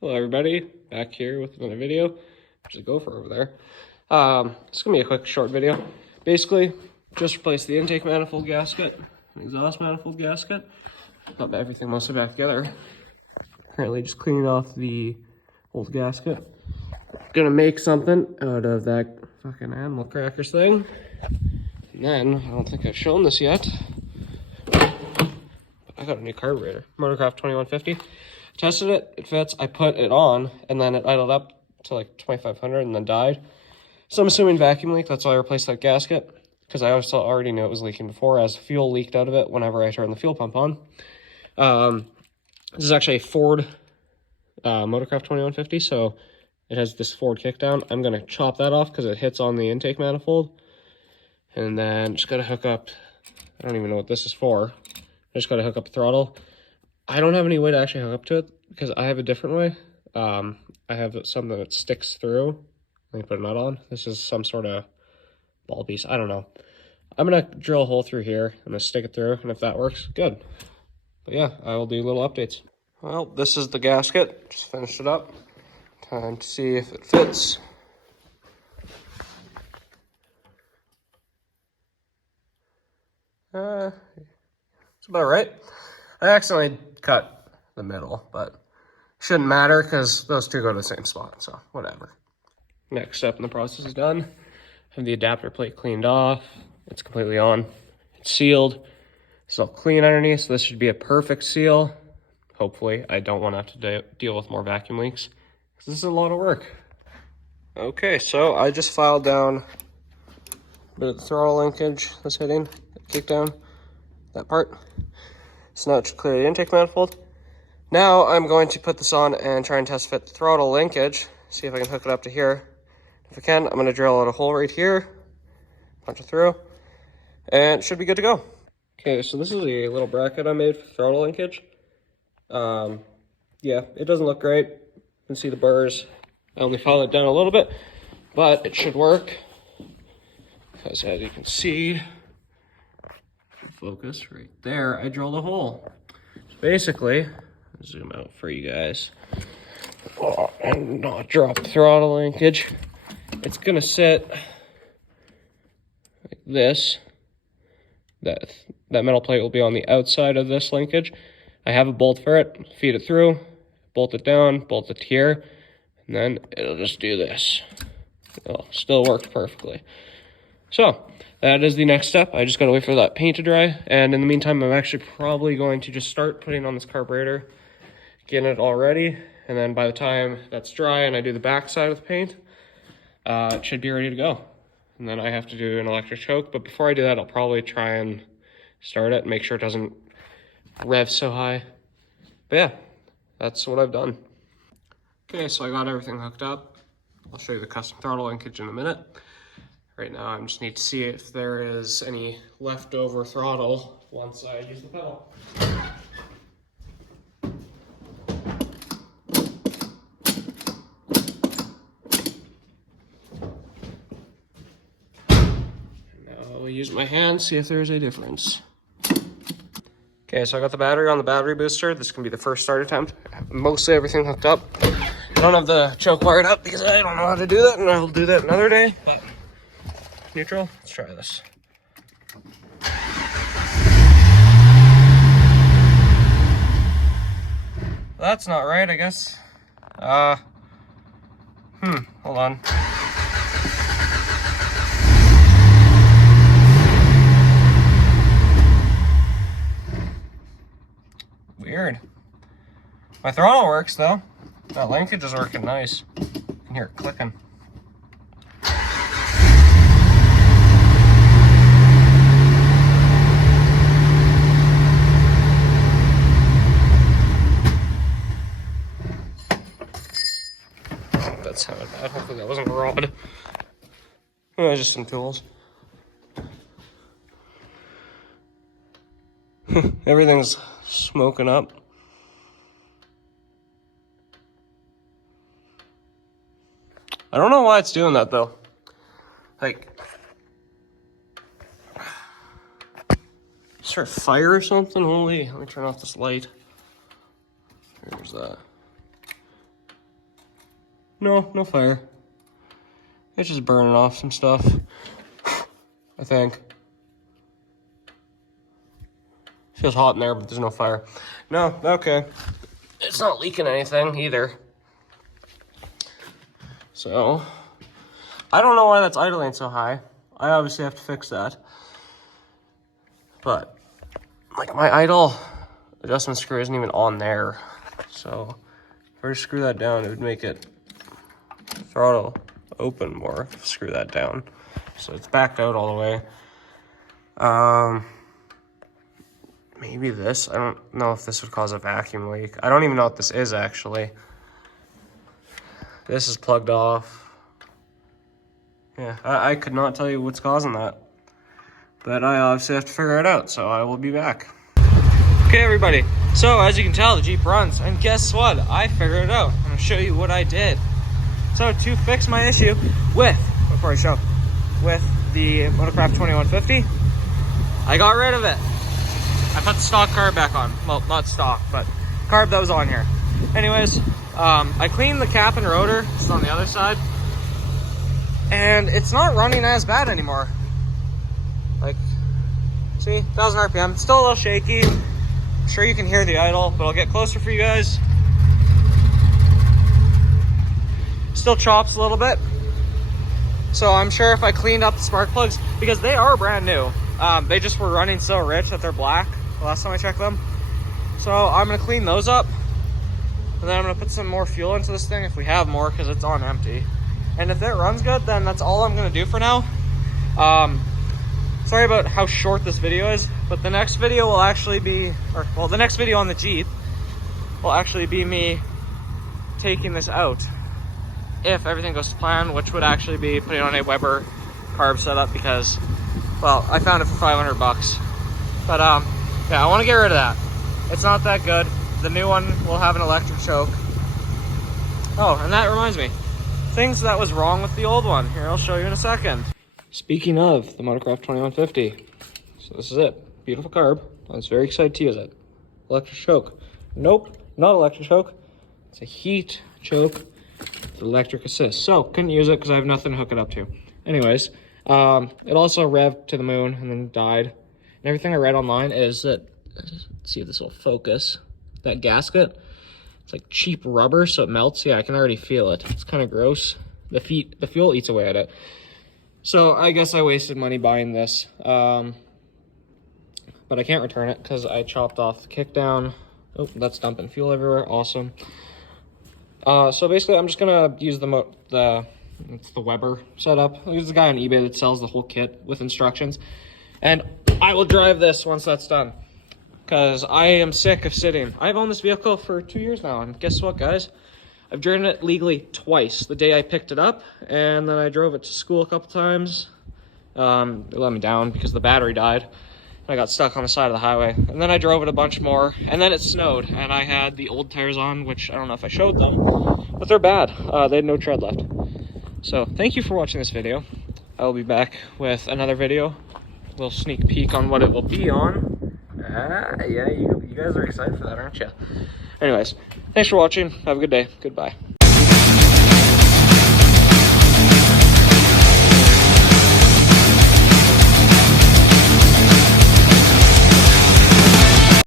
Hello everybody, back here with another video. There's a gopher over there. It's gonna be a quick short video. Basically, just replaced the intake manifold gasket, and exhaust manifold gasket. Got everything mostly back together. Currently just cleaning off the old gasket. Gonna make something out of that fucking animal crackers thing. And then, I don't think I've shown this yet, but I got a new carburetor, motorcraft 2150. Tested it, it fits. I put it on, and then it idled up to like 2500 and then died. So I'm assuming vacuum leak, that's why I replaced that gasket, because I also already knew it was leaking before, as fuel leaked out of it whenever I turned the fuel pump on. This is actually a Ford motorcraft 2150, so it has this Ford kickdown. I'm going to chop that off because it hits on the intake manifold. And then just got to hook up, I don't even know what this is for. I just got to hook up the throttle. I don't have any way to actually hook up to it because I have a different way. I have something that sticks through. Let me put a nut on. This is some sort of ball piece. I don't know. I'm going to drill a hole through here. I'm going to stick it through, and if that works, good. But yeah, I will do little updates. Well, this is the gasket. Just finished it up. Time to see if it fits. It's about right. I accidentally cut the middle, but shouldn't matter because those two go to the same spot, so whatever. Next step in the process is done. Have the adapter plate cleaned off. It's completely on. It's sealed. It's all clean underneath, so this should be a perfect seal. Hopefully, I don't want to have to deal with more vacuum leaks, because this is a lot of work. Okay, so I just filed down a bit of the throttle linkage that's hitting, kick down, that part. So now it should clear the intake manifold. Now I'm going to put this on and try and test fit the throttle linkage, see if I can hook it up to here. If I can, I'm going to drill out a hole right here, punch it through, and it should be good to go. Okay, so this is a little bracket I made for throttle linkage. Yeah, it doesn't look great. You can see the burrs. I only filed it down a little bit, but it should work. Because as you can see, focus right there, I drilled a hole. So basically, zoom out for you guys. Oh, and not drop the throttle linkage. It's gonna sit like this. That metal plate will be on the outside of this linkage. I have a bolt for it. Feed it through, bolt it down, bolt it here, and then it'll just do this. Oh, still worked perfectly. So that is the next step. I just gotta wait for that paint to dry, and in the meantime, I'm actually probably going to just start putting on this carburetor, getting it all ready, and then by the time that's dry and I do the back side of the paint, it should be ready to go. And then I have to do an electric choke, but before I do that, I'll probably try and start it and make sure it doesn't rev so high. But yeah, that's what I've done. Okay, so I got everything hooked up. I'll show you the custom throttle linkage in a minute. Right now, I just need to see if there is any leftover throttle once I use the pedal. Now I'll use my hand, see if there's a difference. Okay, so I got the battery on the battery booster. This can be the first start attempt. I have mostly everything hooked up. I don't have the choke wired up because I don't know how to do that, and I'll do that another day. But neutral, let's try this. Well, that's not right, I guess. Hold on. Weird. My throttle works though. That linkage is working nice. You can hear it clicking. That sounded bad. Hopefully that wasn't a rod. It was just some tools. Everything's smoking up. I don't know why it's doing that though. Like, is there a fire or something? Holy, let me turn off this light. There's that. No fire. It's just burning off some stuff, I think. Feels hot in there, but there's no fire. No, okay. It's not leaking anything either. So, I don't know why that's idling so high. I obviously have to fix that. But, like, my idle adjustment screw isn't even on there. So, if I were to screw that down, it would make it throttle open more. Screw that down. So, it's backed out all the way. Maybe this. I don't know if this would cause a vacuum leak. I don't even know what this is, actually. This is plugged off. Yeah, I could not tell you what's causing that. But I obviously have to figure it out, so I will be back. Okay, everybody. So, as you can tell, the Jeep runs. And guess what? I figured it out. I'm going to show you what I did. So, to fix my issue with the Motorcraft 2150, I got rid of it. I put the stock carb back on. Well, not stock, but carb that was on here. Anyways, I cleaned the cap and rotor. It's on the other side. And it's not running as bad anymore. Like, see, 1,000 RPM. It's still a little shaky. I'm sure you can hear the idle, but I'll get closer for you guys. Still chops a little bit. So I'm sure if I cleaned up the spark plugs, because they are brand new. They just were running so rich that they're black the last time I checked them. So I'm going to clean those up. And then I'm going to put some more fuel into this thing if we have more, because it's on empty. And if it runs good, then that's all I'm going to do for now. Sorry about how short this video is, but the next video will actually be, the next video on the Jeep will actually be me taking this out. If everything goes to plan, which would actually be putting on a Weber carb setup because, well, I found it for 500 bucks. But yeah, I want to get rid of that. It's not that good. The new one will have an electric choke. Oh, and that reminds me, things that was wrong with the old one. Here, I'll show you in a second. Speaking of the Motorcraft 2150, so this is it. Beautiful carb. I was very excited to use it. Electric choke. Nope, not electric choke. It's a heat choke with electric assist. So, couldn't use it because I have nothing to hook it up to. Anyways, it also revved to the moon and then died. And everything I read online is that, let's see if this will focus, that gasket, it's like cheap rubber, so it melts. Yeah, I can already feel it. It's kind of gross. The fuel eats away at it. So I guess I wasted money buying this. But I can't return it because I chopped off the kick down. Oh, that's dumping fuel everywhere. Awesome. So basically, I'm just gonna use the Weber setup. I'll use the guy on eBay that sells the whole kit with instructions, and I will drive this once that's done. Because I am sick of sitting. I've owned this vehicle for 2 years now, and guess what, guys? I've driven it legally twice. The day I picked it up, and then I drove it to school a couple times. It let me down because the battery died. I got stuck on the side of the highway. And then I drove it a bunch more, and then it snowed, and I had the old tires on, which I don't know if I showed them, but they're bad. They had no tread left. So, thank you for watching this video. I will be back with another video. A little sneak peek on what it will be on. Yeah, you guys are excited for that, aren't you? Anyways, thanks for watching. Have a good day. Goodbye.